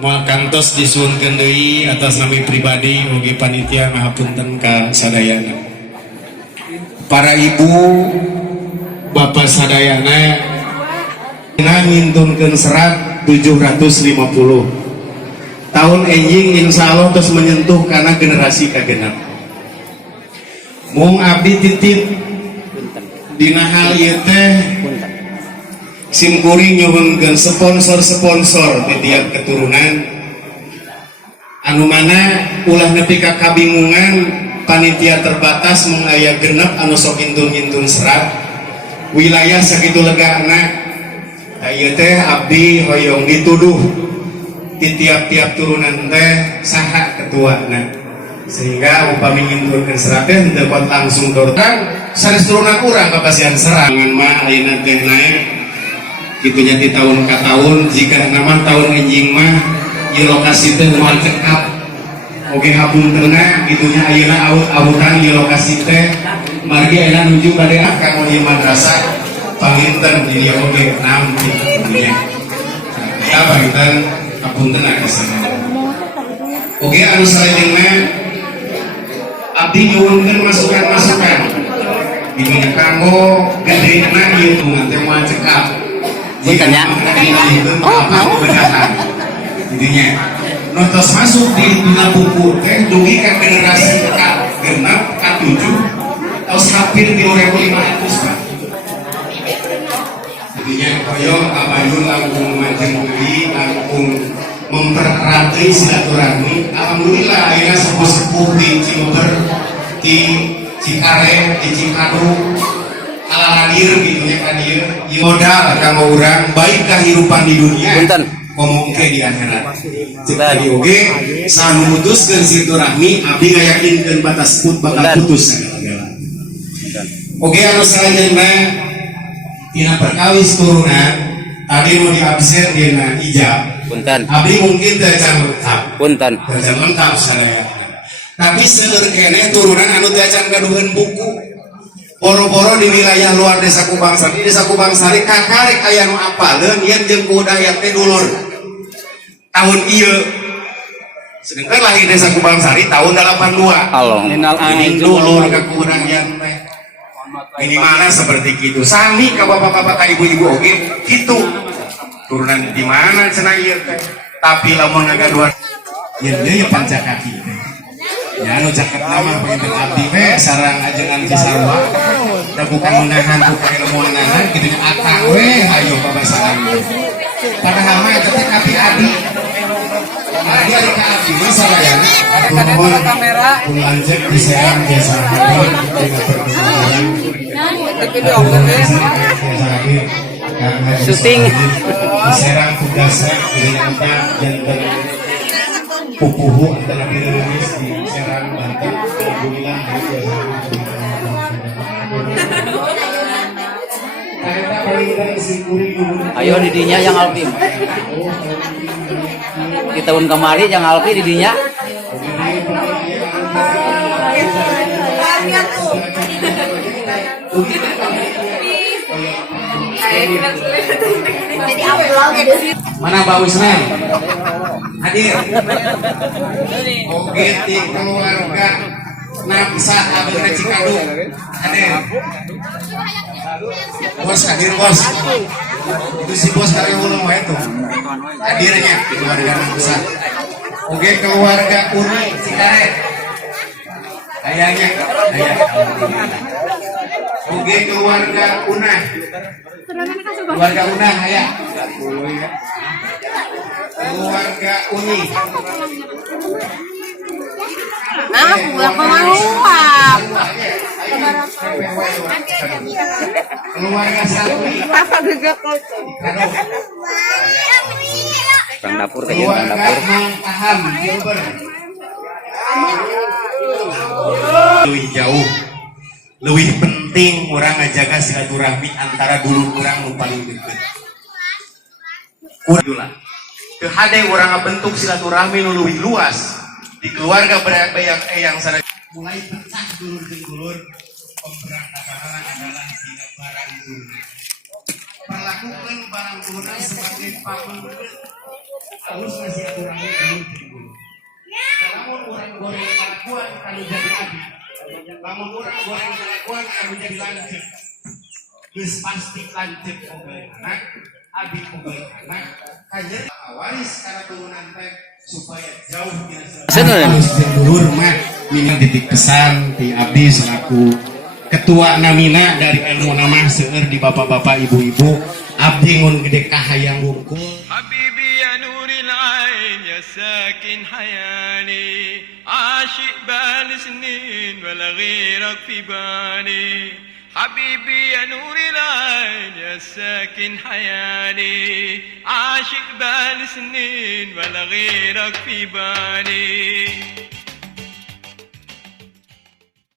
Moal kantos disuwunkeun deui atas nami pribadi ugi panitia ngahapunten ka sadayana. Para ibu bapak sadayana ngintunkeun serat 750. Tahun enjing insya Allah terus menyentuh karena generasi kagenap. Mung abdi titip dina hal ieu teh simkuring nyuwunkeun sponsor di tiap keturunan anu mana ulah nepi ka kabingungan panitia terbatas mung aya genep anu sok ngintun-ngintun serat wilayah sakitu legana ieu teh abdi hoyong dituduh di tiap-tiap turunan teh saha ketuana sehingga upami ngintulkeun serat teh henteu kuat langsung dorang sanes turunan urang kapasian serangan mah ayeuna teh naik gitu jadi tahun ke tahun jika nama tahun enjing mah di lokasi teh moal cekap oke hapuntenna gitunya ayeuna aut-autan di lokasi teh margi ayeuna nuju bade ka ieu madrasah panginten di dieu oge naam kitu nya ya panginten hapuntenna kesana oge anu salajengna abdi nyuwunkeun masukan-masukan dinya kanggo gadena ieu teh teh moal cekap bukannya intinya nontos masuk di dunia buku teh dugi ke generasi ke-6 ke-7 tos hampir 3.500 Pak. Intinya koyo abayun langkung manjeng deui langkung mempererat silaturahmi. Alhamdulillah ayeuna sepuh-sepuh di Cileber, di Cikareng, di Cikadu aladir gitunya kan ieu modal kanggo urang baik kahirupan di dunia ngomong ke di akhirat jadi oge sanu mutuskeun silaturahmi abdi ngayakinkeun batas put bakal putus segala oge anu salanjutna tina perkawis turunan tadi mau diabsen dina ijab punten abdi mungkin teu can lengkap punten teu can lengkap sadaya tapi seueur keneh turunan anu teu can gaduheun buku boro-boro di wilayah luar desa Kubang Sari, desa Kubang Sari kakarek aya nu apaleun yen jeung budaya teh dulur. Tahun ieu. Sedengkeun lahir desa Kubang Sari tahun 82. Allah minal aidin dulur ka kurangan teh. Minimalna seperti kitu. Sami ka bapak-bapak ka ibu-ibu oge kitu. Turunan di mana cenah ieu teh. Tapi lamun ngagaduhan yen deui pancakaki teh. Ya anu jaket nama pengen abdi teh sarang ajengan Cisarua da bukan menahan bukan ilmuanahan gitu akang we hayu pabasaran padahal mah eta teh api abdi abdi ari ka abdi mah salayana nuhun lanjut di Serang Desa Hadir syuting di Serang tugasnya dinamika janten pupuhu antara dirilis di Serang Banten alhamdulillah ayo didinya yang Alfi di tahun kemarin yang Alfi didinya mana Pak Wisman hadir oke di keluarga Nafsa Abdul Cikadu hadir bos hadir bos itu si bos dari ulung wae tuh hadirnya di keluarga Nafsa oke keluarga Uni Cikaret ayahnya ayah oke keluarga Unah keluarga Unah ayah keluarga Uni nah pulang kemaluan keluarga Salwi apa juga kau Perang dapur kajian perang keluarga dapur. Mang Paham Jember lebih jauh lebih penting orang ngajaga silaturahmi antara dulu orang nu paling dekat kurang kehade orang bentuk silaturahmi nu leuwih luas di keluarga yang sana mulai pecah dulur-dulur pemberantakan adalah sehingga barang dulu perlakukan barang dulu sebagai pamungkas harus ngasih aturannya dulu namun orang goreng kelakuan kalau jadi adik namun orang goreng kelakuan kalau jadi lanjut terus pasti lanjut mobil anak adik mobil anak hanya waris karena turunan teh supaya jauh harus dulur mah mina titik pesan di abdi selaku ketua namina dari ilmu nama seueur di bapak-bapak ibu-ibu abdi ngun gede kahayang wungkul حبيبي يا نور العين يا ساكن حياني عاشق بقالي سنين ولا غيرك في بالي حبيبي يا نور العين يا ساكن حياني عاشق بقالي سنين ولا غيرك في بالي